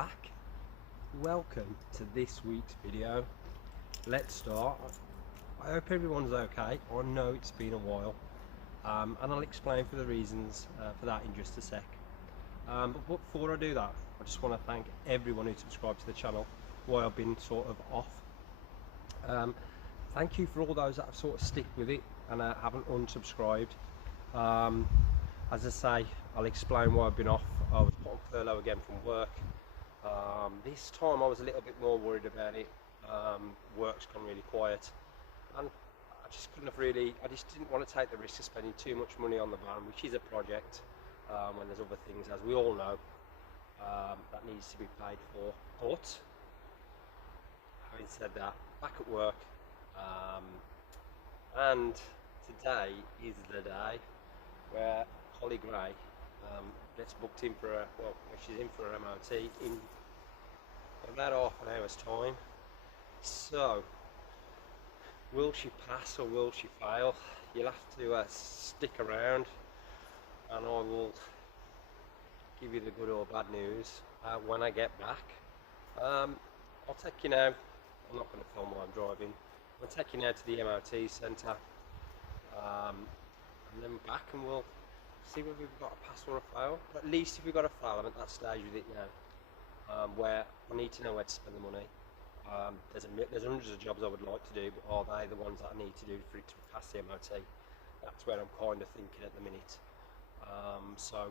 back. Welcome to this week's video. Let's start. I hope everyone's okay. I know it's been a while, and I'll explain for the reasons for that in just a sec. But before I do that, I just want to thank everyone who subscribed to the channel while I've been sort of off. Thank you for all those that have sort of stick with it and haven't unsubscribed. As I say, I'll explain why I've been off. I was put on furlough again from work. This time I was a little bit more worried about it. Work's gone really quiet, and I just didn't want to take the risk of spending too much money on the van, which is a project, when there's other things, as we all know, that needs to be paid for. But having said that, back at work, and today is the day where Holly Gray gets booked in for she's in for her MOT in about half an hour's time. So will she pass or will she fail? You'll have to stick around, and I will give you the good or bad news when I get back. I'll take you now. I'm not going to film while I'm driving. I'll take you now to the MOT centre, and then back, and we'll see whether we've got a pass or a fail. But at least if we've got a fail, I'm at that stage with it now, where I need to know where to spend the money. There's hundreds of jobs I would like to do, but are they the ones that I need to do for it to pass the MOT? That's where I'm kind of thinking at the minute. So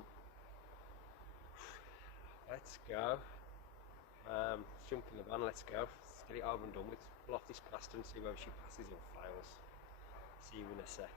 let's go. Let's jump in the van, let's go. Let's get it over and done with. Pull off this plaster and see whether she passes or fails. See you in a sec.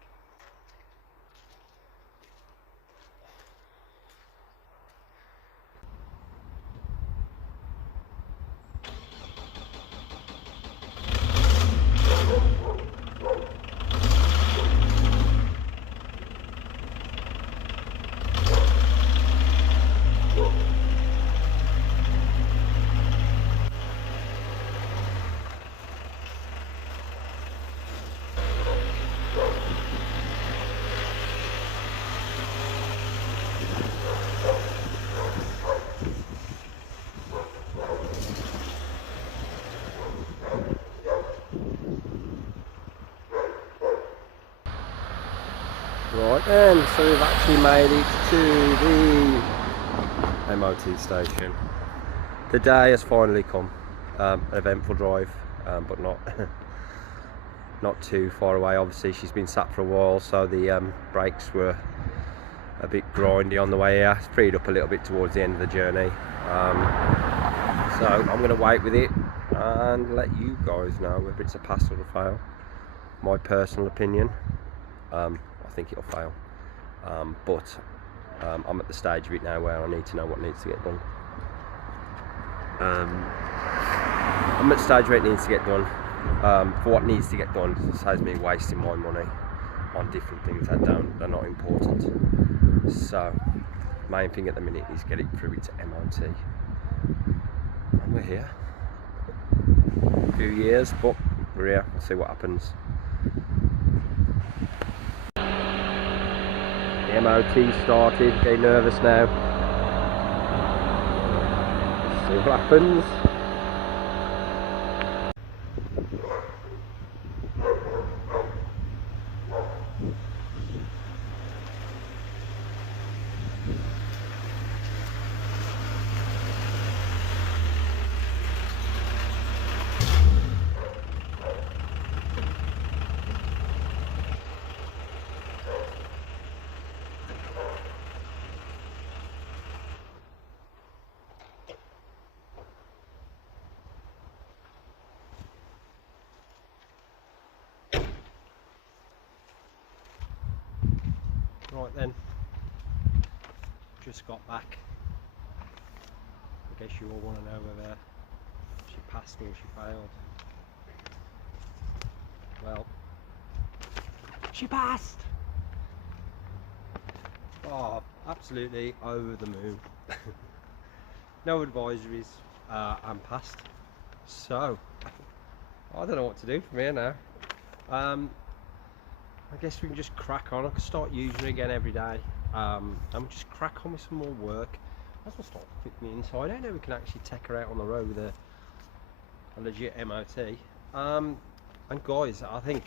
Right then, so we've actually made it to the MOT station. The day has finally come. An eventful drive, but not too far away. Obviously she's been sat for a while, so the brakes were a bit grindy on the way here. It's freed up a little bit towards the end of the journey. So I'm going to wait with it and let you guys know whether it's a pass or a fail. My personal opinion, I think it'll fail, but I'm at the stage of it now where I need to know what needs to get done. I'm at the stage where it needs to get done. For what needs to get done, it saves me wasting my money on different things that are not important. So main thing at the minute is get it through its MOT, and we're here. A few years, but we're here. We'll see what happens. The MOT started, getting nervous now. Let's see what happens. Right then, just got back. I guess you all want to know whether she passed or she failed. Well, she passed! Oh, absolutely over the moon. No advisories, and passed. So, I don't know what to do from here now. I guess we can just crack on. I can start using it again every day, and just crack on with some more work. That's not start fitting me inside. I know we can actually take her out on the road with a legit MOT. And guys, I think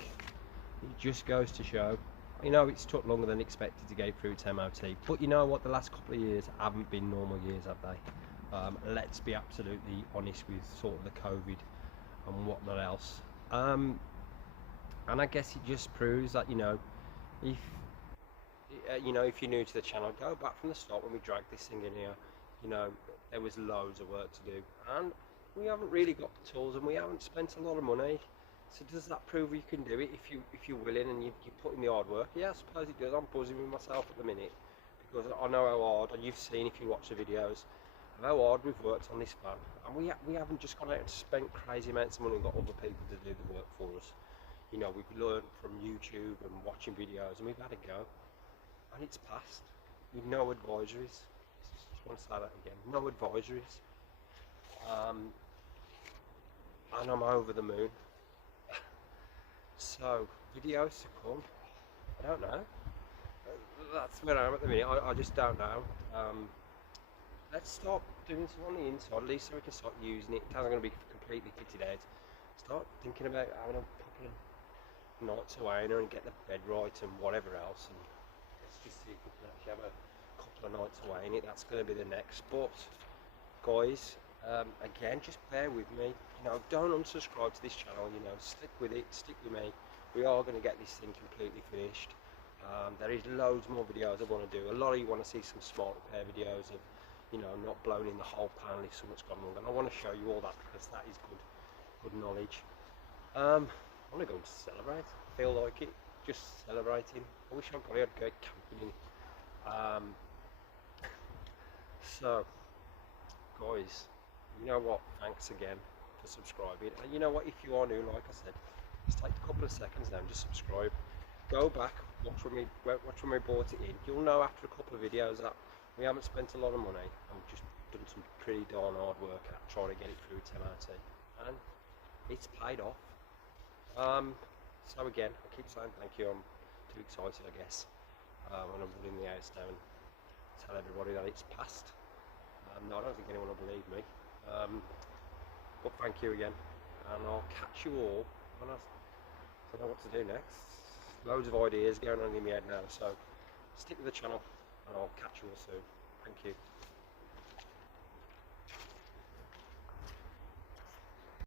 it just goes to show, you know, it's took longer than expected to get through its MOT, but you know what, the last couple of years haven't been normal years, have they? Let's be absolutely honest with sort of the COVID and whatnot else. And I guess it just proves that, you know, if if you're new to the channel, go back from the start when we dragged this thing in here. You know, there was loads of work to do, and we haven't really got the tools, and we haven't spent a lot of money. So does that prove you can do it if you're willing and you put in the hard work? Yeah, I suppose it does. I'm buzzing with myself at the minute because I know how hard, and you've seen if you watch the videos, of how hard we've worked on this van, and we haven't just gone out and spent crazy amounts of money and got other people to do the work for us. You know, we've learned from YouTube and watching videos, and we've had a go. And it's passed with no advisories. Just want to say that again, no advisories. And I'm over the moon. So videos to come, I don't know. That's where I am at the minute. I just don't know. Let's start doing some on the inside, at least so we can start using it. It isn't going to be completely fitted out. Start thinking about having a couple of nights away in her and get the bed right and whatever else, and let's just see if we can actually have a couple of nights away in it. That's going to be the next. But guys, again, just bear with me. You know, don't unsubscribe to this channel. You know, stick with it, stick with me. We are going to get this thing completely finished. There is loads more videos I want to do. A lot of you want to see some smart repair videos of, you know, not blowing in the whole panel if something's gone wrong, and I want to show you all that because that is good knowledge. I want to go and celebrate. I feel like it, just celebrating. I wish I could go camping. So, guys, you know what? Thanks again for subscribing. And you know what? If you are new, like I said, just take a couple of seconds now and just subscribe. Go back, watch when we bought it in. You'll know after a couple of videos that we haven't spent a lot of money and we've just done some pretty darn hard work at trying to get it through its MOT, and it's paid off. So again, I keep saying thank you. I'm too excited, I guess, when I'm running the house now and tell everybody that it's passed. No, I don't think anyone will believe me. But thank you again, and I'll catch you all when I don't know what to do next. Loads of ideas going on in my head now, so stick with the channel and I'll catch you all soon. Thank you.